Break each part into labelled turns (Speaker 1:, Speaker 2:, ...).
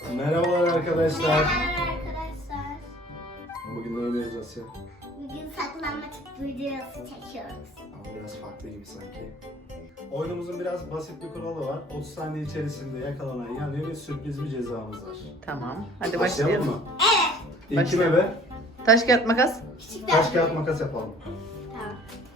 Speaker 1: Merhabalar arkadaşlar.
Speaker 2: Merhaba arkadaşlar.
Speaker 1: Bugün ne oynayacağız ya?
Speaker 2: Bugün saklanmaç videosu çekiyoruz.
Speaker 1: Ama biraz farklı gibi sanki. Oyunumuzun biraz basit bir kuralı var. 30 saniye içerisinde yakalanan yanıyor ve sürpriz bir cezamız var.
Speaker 3: Tamam. Hadi
Speaker 1: Başlayalım
Speaker 3: başlayalım.
Speaker 1: mı?
Speaker 2: Evet.
Speaker 1: İlk
Speaker 3: Başlayalım.
Speaker 1: kime be?
Speaker 3: Taş kağıt makas.
Speaker 2: Küçük
Speaker 1: Taş kağıt makas yapalım.
Speaker 2: Tamam.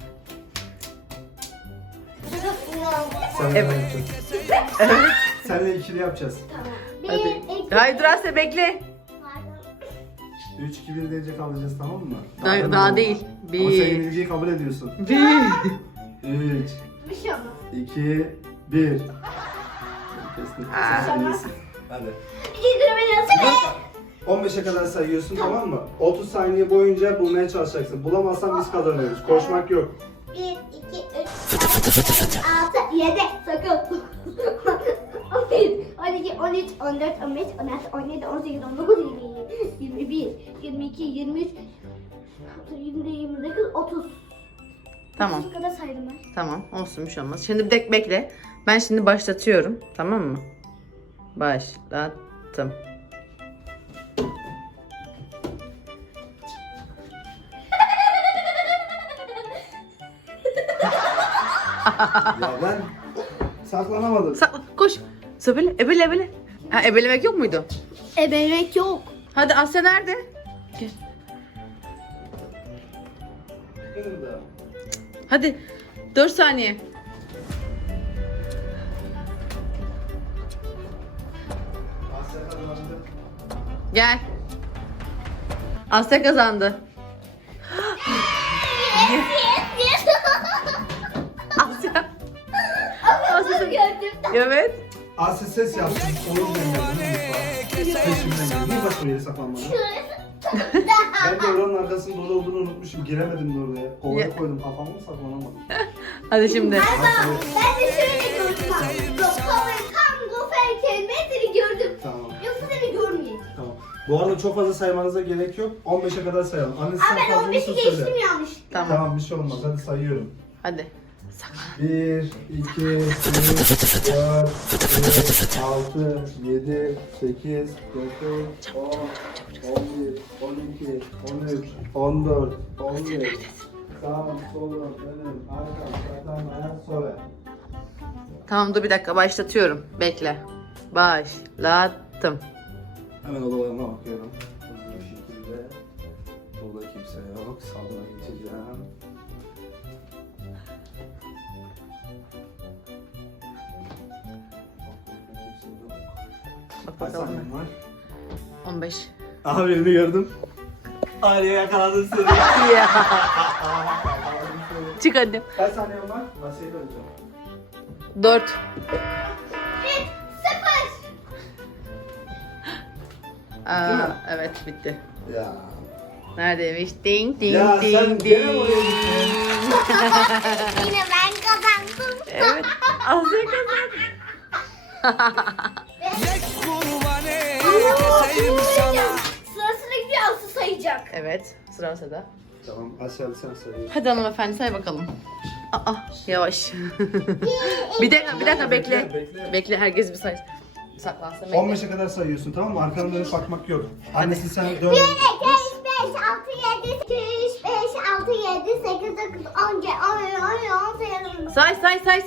Speaker 1: Sen
Speaker 3: Evet.
Speaker 1: evet. Senle ikili yapacağız.
Speaker 2: Tamam.
Speaker 3: Hadi.
Speaker 2: iki,
Speaker 3: Hayır dur Asya bekle.
Speaker 2: pardon.
Speaker 1: 3 2 1 deyince kalacağız, tamam mı?
Speaker 3: Daha değil.
Speaker 1: Ama sen
Speaker 3: 1
Speaker 1: yenilgiyi kabul ediyorsun.
Speaker 3: 1
Speaker 1: 3
Speaker 2: Bir şey olmaz.
Speaker 1: 2 1. Kestim. Sen yenilgisin. Hadi.
Speaker 2: İyi beni nasıl?
Speaker 1: 15'e kadar sayıyorsun, tamam mı? 30 saniye boyunca bulmaya çalışacaksın. Bulamazsan biz kazanıyoruz. Koşmak yok.
Speaker 2: 1, 2, 3, 6, 7, 8, 11, 12, 13, 14, 15, 16, 17, 18, 19, 20, 21, 22, 23, 29, 30.
Speaker 3: Tamam.
Speaker 2: Bu kadar saydım ben.
Speaker 3: Tamam olsun bir şey olmaz. Şimdi bir dakika bekle. Ben şimdi başlatıyorum. Tamam mı? Başlattım.
Speaker 1: Ya ben saklanamadım.
Speaker 3: Sakla koş. Söbele ebele ebele. Ha, ebelemek yok muydu?
Speaker 2: Ebelemek yok.
Speaker 3: Hadi Asya nerede? Gel.
Speaker 1: Benim de.
Speaker 3: Hadi 4 saniye.
Speaker 1: Asya kazandı.
Speaker 3: Gel. Asya kazandı. Asya.
Speaker 2: Ama gördüm.
Speaker 3: Evet.
Speaker 1: Asya ses yapsın. O yüzden geldim. Peşimden geldim. Niye başka bir yere saklanmadın? Ben de oranın arkasında dolu olduğunu unutmuşum. Giremedim de oraya. Kovaya
Speaker 3: Ya.
Speaker 1: koydum. Kafamı saklanamadım.
Speaker 3: Hadi şimdi.
Speaker 1: Asya.
Speaker 2: Ben de şöyle gördüm. Tam gofer kelimesini gördüm.
Speaker 1: Tamam.
Speaker 2: Yoksa seni görmeyeyim.
Speaker 1: Tamam. Bu arada çok fazla saymanıza gerek yok. 15'e kadar sayalım. Annesi
Speaker 2: Ama
Speaker 1: sen
Speaker 2: ben
Speaker 1: fazla
Speaker 2: 15'i
Speaker 1: olursa
Speaker 2: geçtim
Speaker 1: söyle.
Speaker 2: yanlış.
Speaker 3: Tamam.
Speaker 1: Tamam, bir şey olmaz. Hadi sayıyorum.
Speaker 3: Hadi. Saklan.
Speaker 1: 1, 2, 3, 4, 5, 6, 7, 8, 9, 10, 11, 12, 13, 14, 15. Sağım, solum, önüm, arkam, saklanmayan, sobe.
Speaker 3: Tamam dur bir dakika başlatıyorum. Bekle. Başlattım.
Speaker 1: Hemen odalarına bakıyorum. Hızlı bir şekilde. Burada kimse yok. Salona geçeceğim.
Speaker 3: Bak
Speaker 1: Kaç
Speaker 3: bakalım.
Speaker 1: saniyem var?
Speaker 3: 15.
Speaker 1: Aha, birini gördüm. Aliye yakaladım seni.
Speaker 3: Ya. Çık hadi.
Speaker 1: Kaç saniyem var? Nasıl öleceğim?
Speaker 3: 4.
Speaker 2: 1, 0.
Speaker 3: Aa, evet bitti.
Speaker 1: Ya.
Speaker 3: Neredeymiş? Ding ding
Speaker 1: Ya sen
Speaker 3: ding
Speaker 1: gene
Speaker 3: ding.
Speaker 1: oraya gittin.
Speaker 2: Yine ben kazandım.
Speaker 3: Evet. Asya kazandı.
Speaker 2: Sıra sıra gidiyor, Aslı sayacak.
Speaker 3: Evet. Sıra Asya'da.
Speaker 1: Tamam, Asyalı sen sayın.
Speaker 3: Hadi hanımefendi say bakalım. Aa yavaş. bir dakika bekle.
Speaker 1: Bekle.
Speaker 3: Bekle herkes bir say. Saklansın bekle.
Speaker 1: 15'e kadar sayıyorsun, tamam mı? Arkanı dönüp bakmak yok. Annesi sen dön.
Speaker 2: 1, 2, 3, 5, 6, 7, 8, 5, 6, 7, 8, 9, 10, 11, 12, 13,
Speaker 3: Say.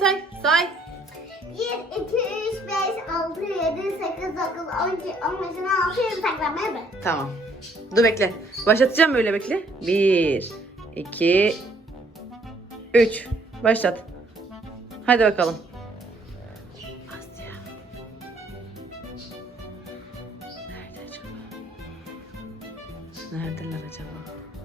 Speaker 2: 1, 2, 3, 5, 6, 7, 8, 9, 12, 15, 16, 20 saklanmaya bırak.
Speaker 3: Tamam. Dur bekle. Başlatacağım böyle bekle. 1, 2, 3. Başlat. Hadi bakalım. Asya. Nerede acaba? Neredeler acaba?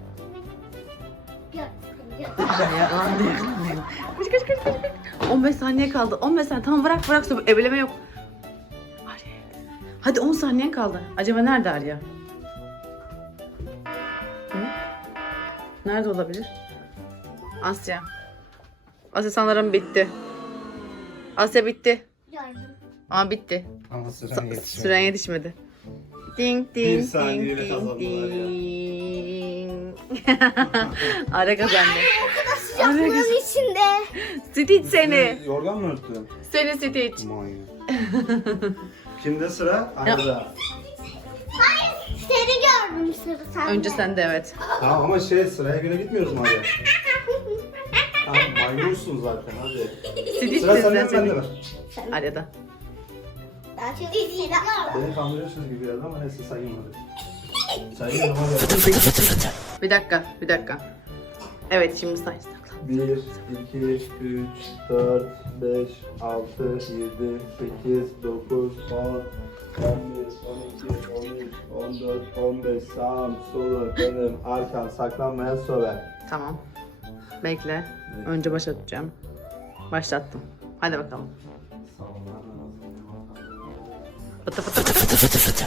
Speaker 3: Yakalandı. Kaç. 15 saniye kaldı. 15 saniye. Tamam bırak. Ebeleme yok. Arya. Hadi 10 saniye kaldı. Acaba nerede Arya? Hı? Nerede olabilir? Asya. Asya sanırım bitti. Asya bitti. Ama bitti.
Speaker 1: Ama sıran yetişmedi.
Speaker 3: Süren yetişmedi. Ding ding
Speaker 1: Bir saniyeyle
Speaker 3: ding
Speaker 1: kazandılar ya.
Speaker 3: ding. Ara kazandı.
Speaker 2: Sıcaklığın içinde.
Speaker 3: Stitch seni.
Speaker 1: Yorgan mı örttün?
Speaker 3: Seni Stitch.
Speaker 1: Manyak. Kimde sıra? Arada.
Speaker 2: Hayır, seni gördüm sıra sende.
Speaker 3: Önce sende evet.
Speaker 1: Tamam ama sıraya göre gitmiyoruz mu abi? Tamam maymunsun zaten hadi.
Speaker 3: Sidik
Speaker 1: Sıra
Speaker 3: sesler
Speaker 1: sende mi bende mi?
Speaker 3: Arya'da.
Speaker 2: Ben şimdi sıra.
Speaker 1: Beni kandırıyorsunuz gibi biraz ama neyse sayayım hadi. Sayayım ama hadi.
Speaker 3: Bir dakika. Evet şimdi say. Saklan.
Speaker 1: 1, 2, 3, 4, 5, 6, 7, 8, 9, 10, 11, 12, 13, 14, 15, sağım, solum, önüm, arkam, saklanmayan sobe.
Speaker 3: Tamam. Bekle. Önce başlatacağım. Başlattım. Hadi bakalım. Fıtı fıtı fıtı fıtı fıtı fıtı.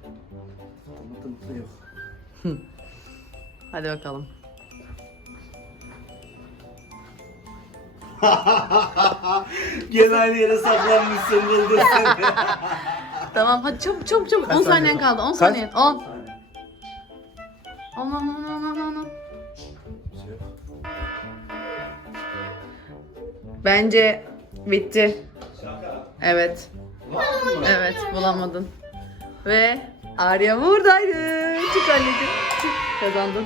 Speaker 1: Yok.
Speaker 3: Hadi bakalım.
Speaker 1: Gene aynı yere saklanmışsın buldum seni.
Speaker 3: Tamam hadi çabuk çabuk çabuk.
Speaker 1: Kaç
Speaker 3: 10
Speaker 1: saniye
Speaker 3: saniyen
Speaker 1: var?
Speaker 3: kaldı. 10
Speaker 1: Kaç?
Speaker 3: saniye. 10. 10. Bence bitti.
Speaker 1: Şaka.
Speaker 3: Evet.
Speaker 1: Vallahi mı?
Speaker 3: Evet bulamadın. Ve Arya buradaydı. Çık anneciğim. Çık. Kazandın.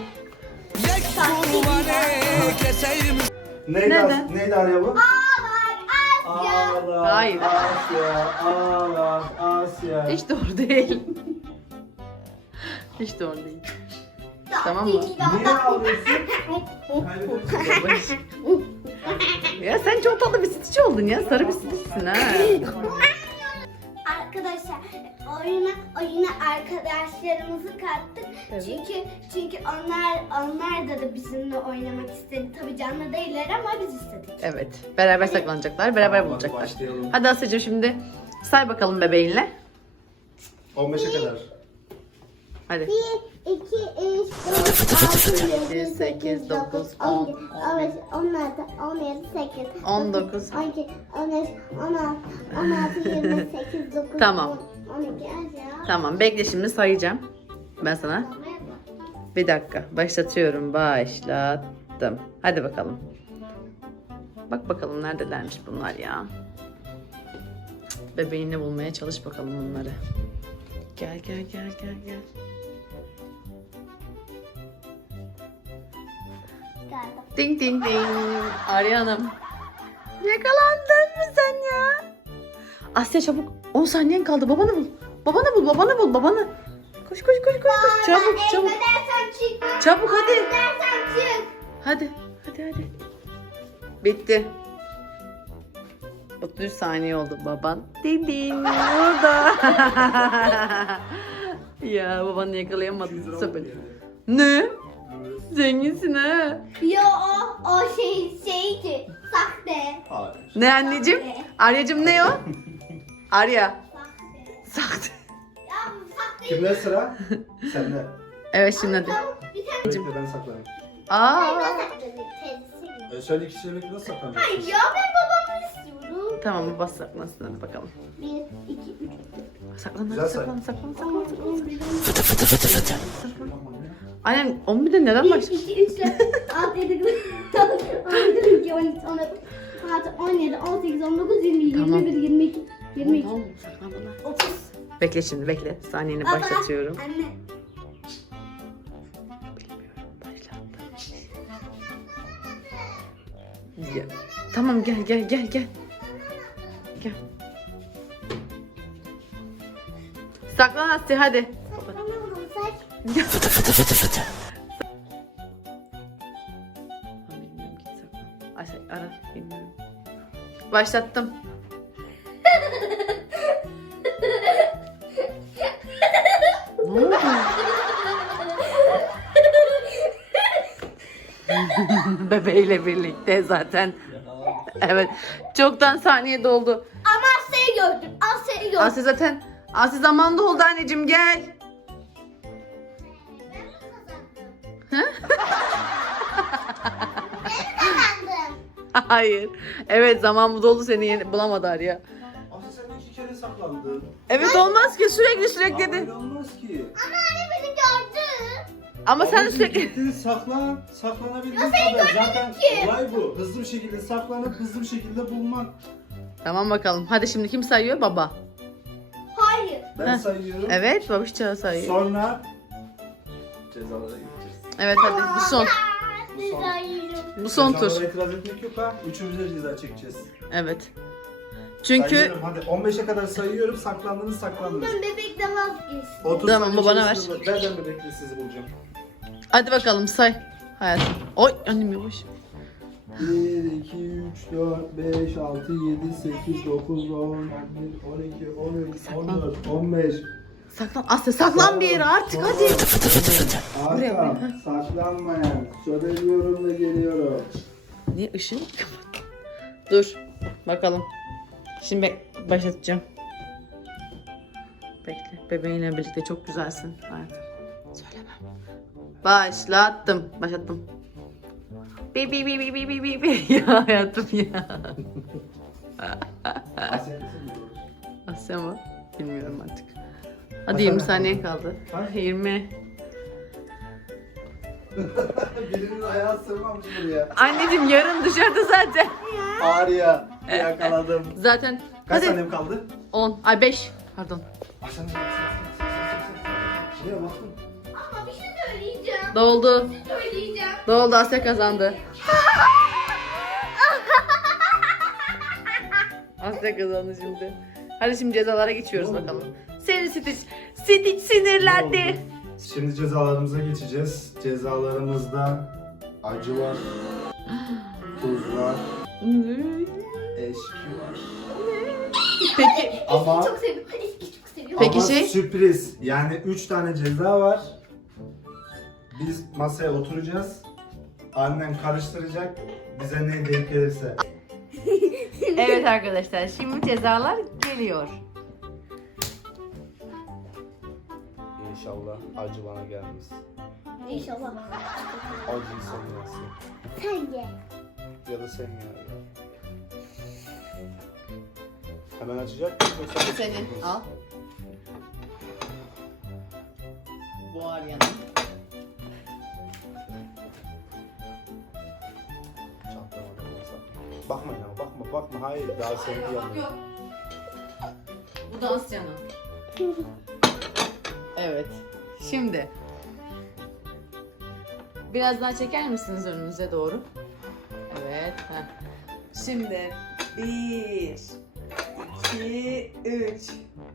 Speaker 3: Nereden?
Speaker 1: Neydi araya bu?
Speaker 2: Asya.
Speaker 1: Ağlar,
Speaker 3: Hayır.
Speaker 1: Asya, ağlar, Asya.
Speaker 3: Hiç doğru değil. Hiç doğru değil. Tamam mı?
Speaker 1: Niye ağlıyorsun? Kaybediyorsun.
Speaker 3: Ya sen çok tatlı bir stitch oldun ya. Sarı bir stitchsin ha.
Speaker 2: Arkadaşlar oyuna arkadaşlarımızı kattık.
Speaker 3: Evet.
Speaker 2: Çünkü onlar da bizimle oynamak istedi. Tabii canlı değiller ama biz istedik.
Speaker 3: Evet. Beraber saklanacaklar. Beraber
Speaker 1: Tamam,
Speaker 3: bulacaklar.
Speaker 1: başlayalım.
Speaker 3: Hadi Asya'cığım şimdi say bakalım bebeğinle.
Speaker 1: 15'e kadar.
Speaker 3: Hadi.
Speaker 2: 1, 2, 3, 4, 6, 7, 8, 9, 10, 15, 16, 17, 18,
Speaker 3: 19.
Speaker 2: 12, 15, 16, 16, 28, 9,
Speaker 3: Tamam.
Speaker 2: 10, 12, ya.
Speaker 3: Tamam bekle şimdi sayacağım. Ben sana. Bir dakika. Başlatıyorum. Başlattım. Hadi bakalım. Bak bakalım neredelermiş bunlar ya. Bebeğini bulmaya çalış bakalım bunları. Gel gel gel gel gel. Ding ding ding. Arya Hanım. Yakalandın mı sen ya? Asya çabuk. 10 saniyen kaldı. Babanı bul. Babanı bul. Babanı bul. Babanı. Koş koş koş koş. koş. Çabuk çabuk.
Speaker 2: Emredersen çık.
Speaker 3: Çabuk hadi.
Speaker 2: Emredersen çık.
Speaker 3: Hadi. Hadi hadi. Bitti. 33 saniye oldu baban. Ding ding. Orada. Ya babanı yakalayamadın. Süper. Ne? Zenginsin ha.
Speaker 2: Yo o şeydi. Sahte.
Speaker 1: Hayır.
Speaker 3: Ne anneciğim? Aryacığım ne o? Arya.
Speaker 2: Sahte.
Speaker 3: Sahte.
Speaker 2: Ya bu sahte.
Speaker 1: Kimde sıra? Sende.
Speaker 3: Evet şimdi hadi.
Speaker 2: Bir tane.
Speaker 1: Bekle ben saklanayım.
Speaker 3: Aa.
Speaker 1: Sen iki kişiyle bekle nasıl saklanacaksın?
Speaker 2: Hayır ya ben babamı istiyorum.
Speaker 3: Tamam baba saklasın hadi bakalım.
Speaker 2: 1, 2, 3,
Speaker 3: Saklan
Speaker 1: Güzel
Speaker 3: hadi
Speaker 1: say.
Speaker 3: saklan saklan saklan
Speaker 2: 10,
Speaker 3: saklan.
Speaker 2: 11,
Speaker 3: Annem 11'de neden
Speaker 2: 1,
Speaker 3: başladın?
Speaker 2: 2, 3, 4, 6, 7, 9, 10, 12, 13, 14, 16, 17, 18, 19, 20,
Speaker 3: Tamam.
Speaker 2: 21, 22, 23,
Speaker 3: Tamam, saklan bana.
Speaker 2: 30.
Speaker 3: Bekle şimdi bekle. Saniyeni
Speaker 2: Baba,
Speaker 3: başlatıyorum.
Speaker 2: Anne.
Speaker 3: Ya. Tamam gel gel gel gel. Gel. Saklan Asya hadi.
Speaker 2: Saklanamadım saç.
Speaker 3: Fıtı fıtı fıtı fıtı. Bilmiyorum git saklan. Asya ara bilmiyorum. Başlattım. Ne oldu? Bebeğiyle birlikte zaten. Evet. Çoktan saniye doldu.
Speaker 2: Ama Asya'yı gördüm. Asya'yı gördüm.
Speaker 3: Asya zaten. Asya zamanında oldu anneciğim gel.
Speaker 2: Kazandım.
Speaker 3: Hayır. Evet zaman bu doldu seni yeni bulamadı Arya.
Speaker 1: Asya sen iki kere saklandın.
Speaker 3: Evet olmaz ki sürekli
Speaker 1: Ya
Speaker 3: dedi.
Speaker 1: öyle olmaz ki.
Speaker 2: Ama anne beni gördü.
Speaker 3: Ama sen de
Speaker 1: Babacığım
Speaker 3: sürekli.
Speaker 1: gittin saklan. Saklanabildiğin
Speaker 2: Nasıl
Speaker 1: kadar. Zaten
Speaker 2: ki?
Speaker 1: olay bu. Hızlı bir şekilde saklanıp hızlı bir şekilde bulmak.
Speaker 3: Tamam bakalım. Hadi şimdi kim sayıyor? Baba.
Speaker 2: Hayır
Speaker 1: Ben
Speaker 3: Heh.
Speaker 1: sayıyorum.
Speaker 3: Evet babuşça sayıyor.
Speaker 1: Sonra cezalara gideceğiz.
Speaker 3: Evet hadi bu son. Bu son tur.
Speaker 1: Cezalara itiraz etmek yok ha. Üçümüze ceza çekeceğiz.
Speaker 3: Evet. Çünkü
Speaker 1: Sayıyorum, hadi 15'e kadar sayıyorum. Saklandınız.
Speaker 2: Ben bebekte vazgeçtim.
Speaker 1: 30
Speaker 3: Tamam,
Speaker 1: saniye
Speaker 3: babana
Speaker 1: içerisinde ben bebekle sizi bulacağım.
Speaker 3: hadi bakalım say. Hayatım. Oy annem yavaş.
Speaker 1: 1, 2, 3, 4, 5, 6, 7, 8, 9, 10, 11, 12, 13, 14, 15.
Speaker 3: Saklan. Asya saklan bir yere artık hadi. Buraya,
Speaker 1: Arka,
Speaker 3: buraya.
Speaker 1: saklanmayan. Söylüyorum ve geliyorum.
Speaker 3: Niye ışığı kapat? Dur. Bakalım. Şimdi başlatacağım. Bekle. Bebeğinle birlikte çok güzelsin. Hayatım. Söylemem. Başlattım. Başlattım. Bi bi bi bi bi bi bi bi. Ya hayatım ya.
Speaker 1: Asya kızım mı?
Speaker 3: Asya mı? Bilmiyorum artık. Hadi 20 saniye kaldı.
Speaker 1: Kaç?
Speaker 3: 20.
Speaker 1: Birinin ayağı sığmamış buraya.
Speaker 3: Anneciğim yarın dışarıda zaten.
Speaker 1: Arya, yakaladım.
Speaker 3: Zaten.
Speaker 1: Kaç
Speaker 3: Hadi.
Speaker 1: saniyem kaldı?
Speaker 3: 10. Ay 5. Pardon.
Speaker 1: Aşağıda. Şuraya baktım.
Speaker 2: Ama bir şey söyleyeceğim.
Speaker 3: Doldu.
Speaker 2: Söyleyeceğim.
Speaker 3: Doldu Asya kazandı. Asya kazandı şimdi. Hadi şimdi cezalara geçiyoruz
Speaker 1: Ne oldu?
Speaker 3: bakalım. Seni Stitch sinirlendi.
Speaker 1: Şimdi cezalarımıza geçeceğiz. Cezalarımızda acı var, tuz var, eşki var.
Speaker 3: Peki.
Speaker 1: Ama
Speaker 2: Çok seviyorum. Eski çok seviyorum.
Speaker 3: Peki
Speaker 1: ama
Speaker 3: şey?
Speaker 1: sürpriz. Yani 3 tane ceza var. Biz masaya oturacağız. Annen karıştıracak. Bize ne denk gelirse.
Speaker 3: Evet arkadaşlar şimdi cezalar geliyor.
Speaker 1: İnşallah acı bana gelmez.
Speaker 2: İnşallah.
Speaker 1: Acıyı sen yersin.
Speaker 2: Sen ye.
Speaker 1: Ya da sen ya. Hemen açacak mısın? Yoksa
Speaker 3: Senin
Speaker 1: bekliyor
Speaker 3: al.
Speaker 1: musun?
Speaker 3: Bu Arya'nın.
Speaker 1: Çatlamadan olsa. Bakmayın ama bakma. Hayır daha senin yanında.
Speaker 3: Yok. Bu da Asya'nın. Evet. Şimdi. Biraz daha çeker misiniz önünüze doğru? Evet. Heh. Şimdi 1 2 3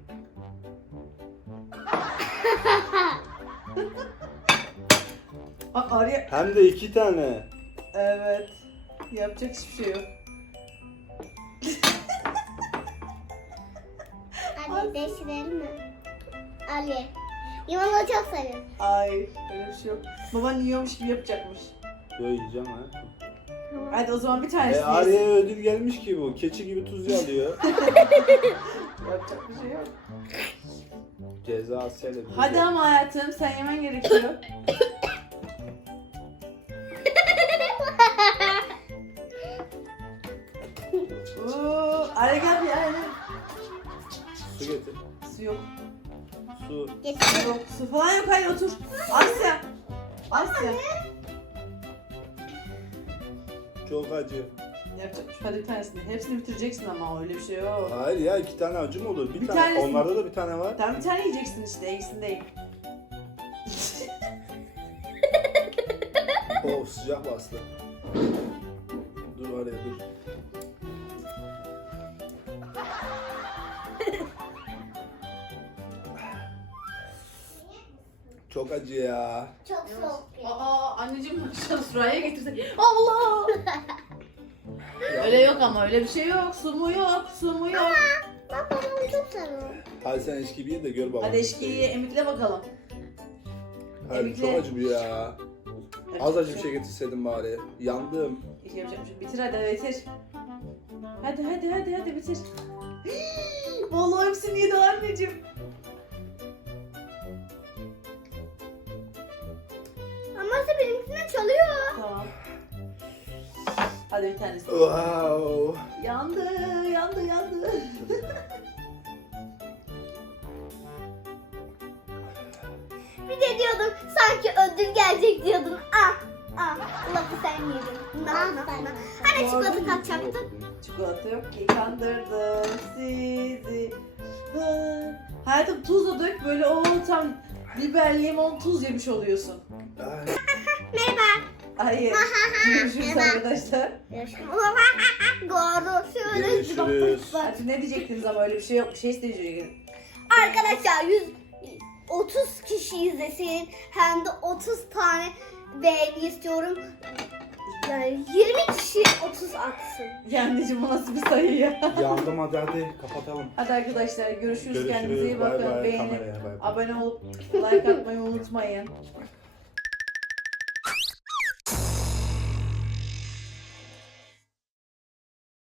Speaker 3: Arya.
Speaker 1: Hem de 2 tane.
Speaker 3: Evet. Yapacak hiçbir şey yok.
Speaker 2: Hadi değiştirelim mi? Ali. Limonlu çok seviyorum.
Speaker 3: Ay öyle bir şey yok. Baban yiyormuş gibi yapacakmış.
Speaker 1: Yo yiyeceğim ha.
Speaker 3: Hadi o zaman bir tanesini yesin.
Speaker 1: Arya'ya ödül gelmiş ki bu. Keçi gibi tuz yalıyor.
Speaker 3: Yapacak bir şey yok.
Speaker 1: Ceza Asya'yla bir
Speaker 3: Hadi ama hayatım sen yemen gerekiyor. Arya gel bir Arya.
Speaker 1: Su getir.
Speaker 3: Su yok.
Speaker 1: Su.
Speaker 2: Getir.
Speaker 3: Yok su falan yok hayır otur. Asya. Asya.
Speaker 1: Çok acı.
Speaker 3: Yapacak bir şey. Hadi bir tanesini. Hepsini bitireceksin ama öyle bir şey yok.
Speaker 1: Hayır ya 2 tane acı mı olur? Bir
Speaker 3: Bir
Speaker 1: tane.
Speaker 3: tanesi-
Speaker 1: Onlarda da bir tane var.
Speaker 3: Tamam bir tane yiyeceksin işte. İkisini değil.
Speaker 1: Oh sıcak bastı. Dur Arya dur. Çok acı ya.
Speaker 2: Çok soğuk.
Speaker 3: Aa anneciğim aşağı Süra'ya getirsen. Allah. Öyle yok ama öyle bir şey yok. Su mu yok? Su mu yok?
Speaker 2: Ben babamı çok seviyorum.
Speaker 1: Hadi sen eşki ye de gör bakalım.
Speaker 3: Hadi eşkiyi emikle bakalım.
Speaker 1: Hadi
Speaker 3: emikle.
Speaker 1: çok acı bu ya. Az acı bir şey getirseydin bari. Yandım.
Speaker 3: Hiç yapacak bir şey. Bitir hadi bitir. Hadi bitir. Vallahi hepsini yedi anneciğim.
Speaker 2: Ama sen benimkisinden çalıyor.
Speaker 3: Tamam. Hadi bir tanesi.
Speaker 1: Wow.
Speaker 3: Yandı.
Speaker 2: Bir de diyordum sanki ödül gelecek diyordum. Lafı sen yedin. Hani çikolata katacaktın?
Speaker 3: Çikolata yok ki kandırdım sizi. Hayatım tuz da dök böyle o tam biber, limon, tuz yemiş oluyorsun.
Speaker 1: Ay.
Speaker 3: Hayır. Görüşürüz arkadaşlar.
Speaker 2: Doğru söylüyorsun.
Speaker 1: Görüşürüz.
Speaker 3: Hadi ne diyecektiniz ama öyle bir şey yok. Bir şey isteyecektiniz.
Speaker 2: Arkadaşlar 30 kişi izlesin hem de 30 tane beğeni istiyorum. Yani 20 kişi 30 atsın.
Speaker 3: Ya anneciğim bu nasıl bir sayı ya?
Speaker 1: Yandım, hadi kapatalım.
Speaker 3: Hadi arkadaşlar görüşürüz. Kendinize iyi
Speaker 1: Bay
Speaker 3: bakın.
Speaker 1: bay
Speaker 3: Beğenip
Speaker 1: kameraya, bay bay.
Speaker 3: abone olup like atmayı unutmayın.